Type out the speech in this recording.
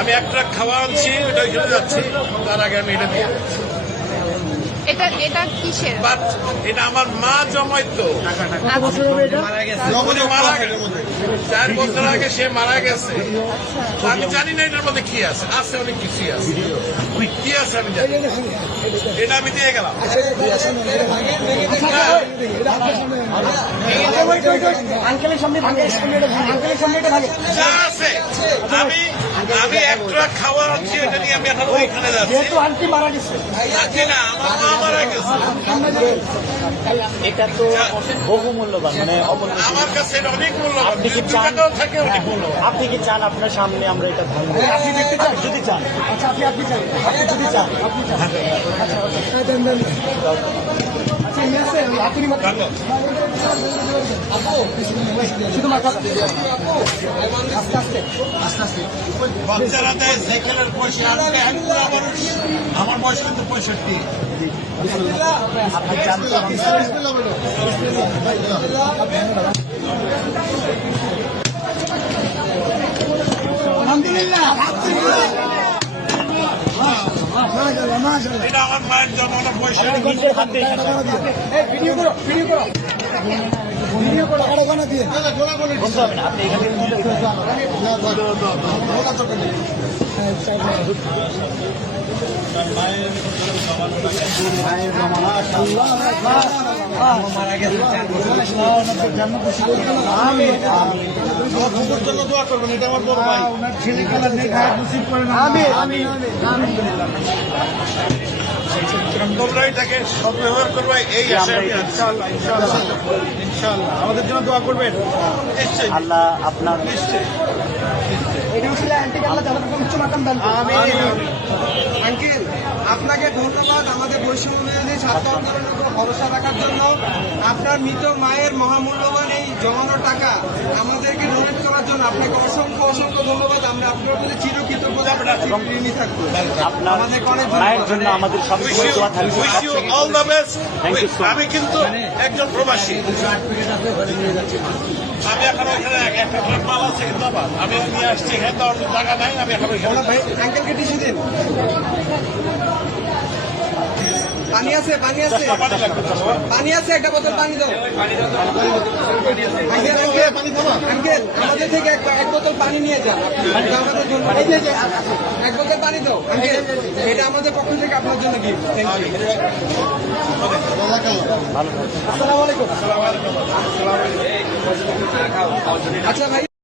আমি এক ট্রাক খাওয়া আনছি, ওটা ওইখানে যাচ্ছি, তার আগে আমি এটা দিয়ে এটা কিসের? বাট এটা আমার মা জমাইতো, মারা গেছে 4 বছর আগে, সে মারা গেছে। আমি জানি না এটার মধ্যে কি আছে, আছে অনেক কিছুই আছে, কি আছে আমি জানি, এটা আমি দিয়ে গেলাম। যা আছে আমি এক ট্রাক খাওয়া আনছি, এটা নিয়ে আমি এখন ওইখানে যাচ্ছি। আজকে না, আমার মা মারা গেছে। এটা তো বহু মূল্যবান, মানে আমার কাছে এটা অনেক মূল্যবান, আপনি কি 2 চান টাকাও থাকে অনেক মূল্যবান। আপনি কি চান আপনার সামনে আমরা এটা ভাঙবো? আপনি দেখতে চান? যদি চান, আচ্ছা আপনি চান, আপনি যদি চান, আপনি চান, আচ্ছা শুধু মাথা আস্তে আস্তে বাচ্চারা দেয় সাইকেলের পয়সা, আমার বয়স কিন্তু 65। আপনি চান তো এটা আমার মায়ের জন্মানো পয়সা। নিজের হাতে বলতে হবে না, আপনি এখানে জন্য দোয়া করবেন, এটা আমার বড় ভাই। ছেলে খেলা দেখা নসিব করে না। তোমরা এটাকে সদ্ব্যবহার করবে, এই আশায় আমি আছি। ইনশাআল্লাহ আমাদের জন্য দোয়া করবেন। নিশ্চয়ই আল্লাহ আপনার আঙ্কেল, আপনাকে ধন্যবাদ আমাদের বৈষম্য বিরোধী ছাত্র আন্দোলনের উপর ভরসা রাখার জন্য। আপনার মৃত মায়ের মহামূল্যবান এই জমানো টাকা আমাদেরকে ডোনেট করার জন্য আপনাকে অসংখ্য অসংখ্য ধন্যবাদ। আমরা আপনার প্রতি চিরকৃতজ্ঞতা ঋণী থাকবো। আপনার আমাদেরকে অনেক মায়ের জন্য আমাদের সবসময় দোয়া থাকবে। Wish you all the best. Thank you so much. আমি কিন্তু একজন প্রবাসী, আমি এখন ওইখানে একটা ট্রাক মাল আছে, কিন্তু আমি নিয়ে আসছি, এখানে তো অন্য জায়গা নাই, আমি এখন ওইখানে ভাই আঙ্কেলকে টিস্যু দিন। পানি আছে, পানি আছে, পানি লাগবে। পানি আছে, একটা বোতল পানি দাও। আঙ্কেল আঙ্কেল আমাদের থেকে এক বোতল পানি নিয়ে যান আমাদের জন্য। এই যে, এক বোতল পানি দাও আঙ্কেল, এটা আমাদের পক্ষ থেকে আপনার জন্য গিফট। Thank you. আসসালামু আলাইকুম। আচ্ছা ভাই।